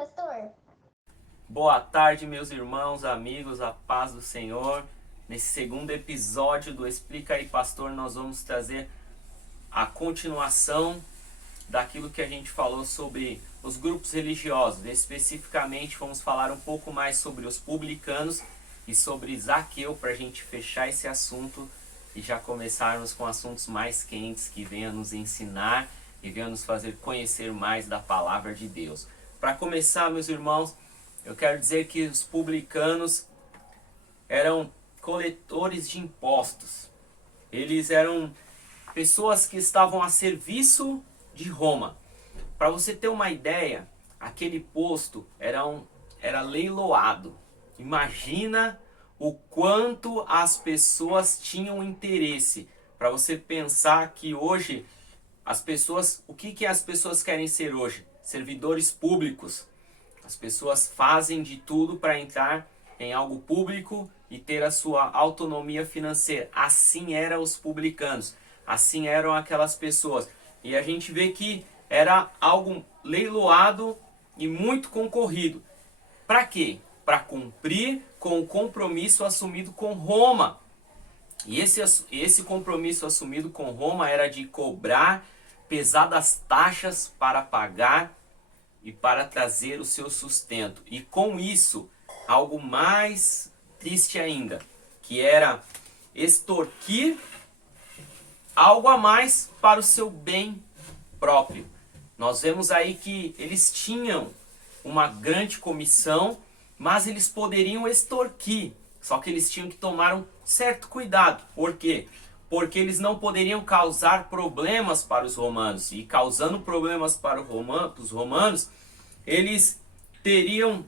pastor? Boa tarde, meus irmãos, amigos, a paz do Senhor. Nesse segundo episódio do Explica aí, Pastor, nós vamos trazer a continuação daquilo que a gente falou sobre os grupos religiosos. Especificamente, vamos falar um pouco mais sobre os publicanos e sobre Zaqueu, para a gente fechar esse assunto e já começarmos com assuntos mais quentes que venham nos ensinar e venham nos fazer conhecer mais da palavra de Deus. Para começar, meus irmãos, eu quero dizer que os publicanos eram coletores de impostos. Eles eram pessoas que estavam a serviço de Roma. Para você ter uma ideia, aquele posto era leiloado. Imagina o quanto as pessoas tinham interesse. Para você pensar que hoje as pessoas, o que as pessoas querem ser hoje? Servidores públicos. As pessoas fazem de tudo para entrar em algo público e ter a sua autonomia financeira. Assim eram os publicanos, assim eram aquelas pessoas. E a gente vê que era algo leiloado e muito concorrido. Para quê? Para cumprir com o compromisso assumido com Roma. E esse compromisso assumido com Roma era de cobrar pesadas taxas para pagar e para trazer o seu sustento. E com isso, algo mais triste ainda, que era extorquir algo a mais para o seu bem próprio. Nós vemos aí que eles tinham uma grande comissão, mas eles poderiam extorquir, só que eles tinham que tomar um certo cuidado. Por quê? Porque eles não poderiam causar problemas para os romanos. E causando problemas para os romanos, eles teriam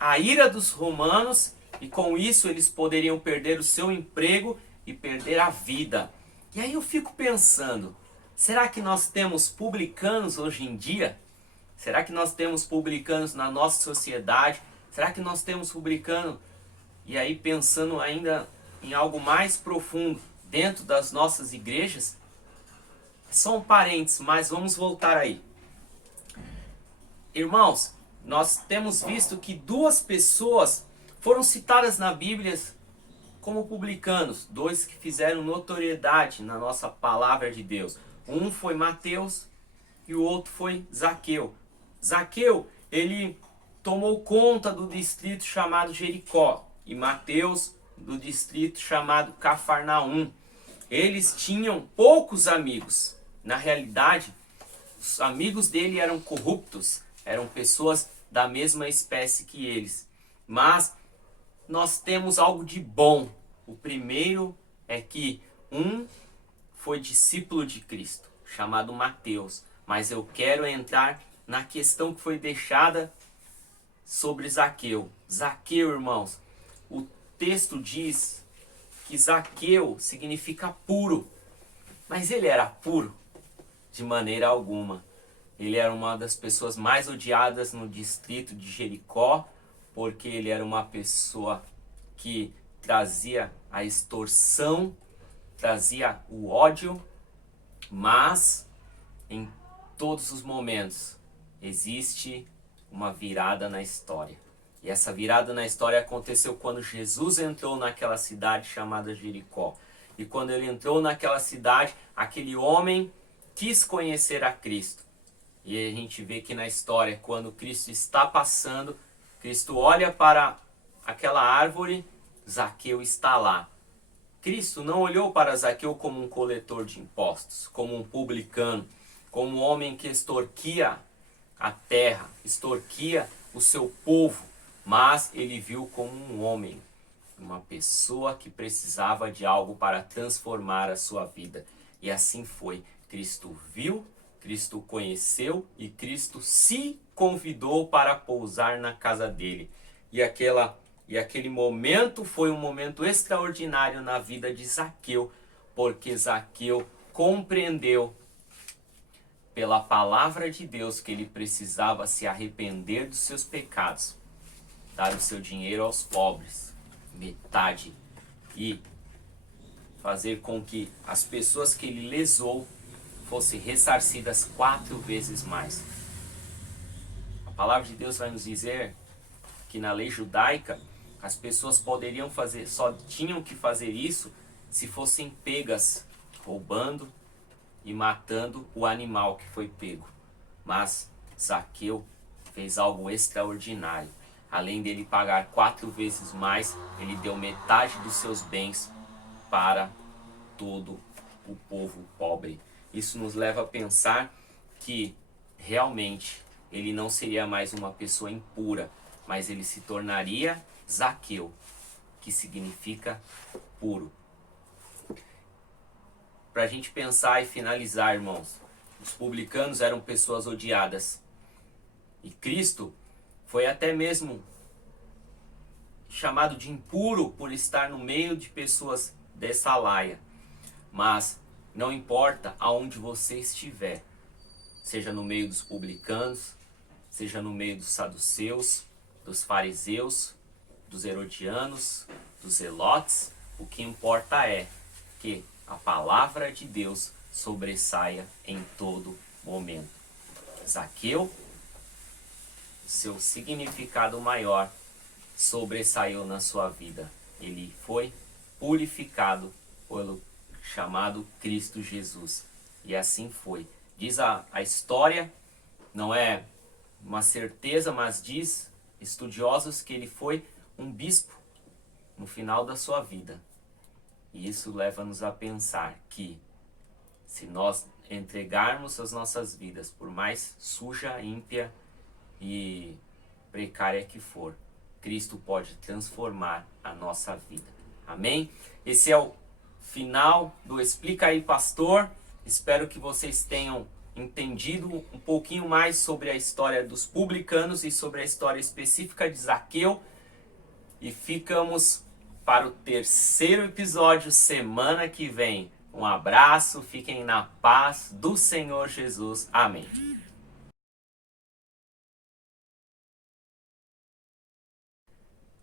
a ira dos romanos e com isso eles poderiam perder o seu emprego e perder a vida. E aí eu fico pensando, será que nós temos publicanos hoje em dia? Será que nós temos publicanos na nossa sociedade? Será que nós temos publicano? E aí pensando ainda em algo mais profundo, dentro das nossas igrejas? São parentes, mas vamos voltar aí. Irmãos, nós temos visto que duas pessoas foram citadas na Bíblia como publicanos, dois que fizeram notoriedade na nossa palavra de Deus. Um foi Mateus e o outro foi Zaqueu. Zaqueu, ele tomou conta do distrito chamado Jericó e Mateus do distrito chamado Cafarnaum. Eles tinham poucos amigos. Na realidade, os amigos dele eram corruptos, eram pessoas da mesma espécie que eles. Mas nós temos algo de bom. O primeiro é que um foi discípulo de Cristo, chamado Mateus. Mas eu quero entrar na questão que foi deixada sobre Zaqueu. Zaqueu, irmãos, o texto diz que Zaqueu significa puro. Mas ele era puro? De maneira alguma. Ele era uma das pessoas mais odiadas no distrito de Jericó, porque ele era uma pessoa que trazia a extorsão, trazia o ódio, mas em todos os momentos existe uma virada na história. E essa virada na história aconteceu quando Jesus entrou naquela cidade chamada Jericó. E quando ele entrou naquela cidade, aquele homem quis conhecer a Cristo. E a gente vê que na história, quando Cristo está passando, Cristo olha para aquela árvore, Zaqueu está lá. Cristo não olhou para Zaqueu como um coletor de impostos, como um publicano, como um homem que extorquia a terra, extorquia o seu povo, mas ele viu como um homem, uma pessoa que precisava de algo para transformar a sua vida. E assim foi. Cristo viu, Cristo conheceu e Cristo se convidou para pousar na casa dele. E aquele momento foi um momento extraordinário na vida de Zaqueu, porque Zaqueu compreendeu pela palavra de Deus que ele precisava se arrepender dos seus pecados, dar o seu dinheiro aos pobres, metade, e fazer com que as pessoas que ele lesou fossem ressarcidas 4 vezes mais. A A palavra de Deus vai nos dizer que na lei judaica as pessoas poderiam fazer, só tinham que fazer isso se fossem pegas roubando e matando o animal que foi pego. Mas Zaqueu fez algo extraordinário. Além dele pagar 4 vezes mais, ele deu metade dos seus bens para todo o povo pobre. Isso nos leva a pensar que realmente ele não seria mais uma pessoa impura, mas ele se tornaria Zaqueu, que significa puro. Para a gente pensar e finalizar, irmãos, os publicanos eram pessoas odiadas. E Cristo foi até mesmo chamado de impuro por estar no meio de pessoas dessa laia. Mas não importa aonde você estiver, seja no meio dos publicanos, seja no meio dos saduceus, dos fariseus, dos herodianos, dos zelotes, o que importa é que a palavra de Deus sobressaia em todo momento. Zaqueu, seu significado maior, sobressaiu na sua vida. Ele foi purificado pelo chamado Cristo Jesus. E assim foi. Diz a história, não é uma certeza, mas diz estudiosos que ele foi um bispo no final da sua vida. E isso leva-nos a pensar que se nós entregarmos as nossas vidas, por mais suja, ímpia e precária que for, Cristo pode transformar a nossa vida. Amém? Esse é o final do Explica aí, Pastor. Espero que vocês tenham entendido um pouquinho mais sobre a história dos publicanos e sobre a história específica de Zaqueu. E ficamos para o 3º episódio semana que vem. Um abraço, fiquem na paz do Senhor Jesus. Amém.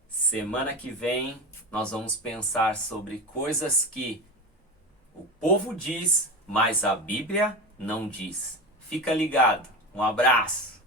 Semana que vem nós vamos pensar sobre coisas que o povo diz, mas a Bíblia não diz. Fica ligado. Um abraço.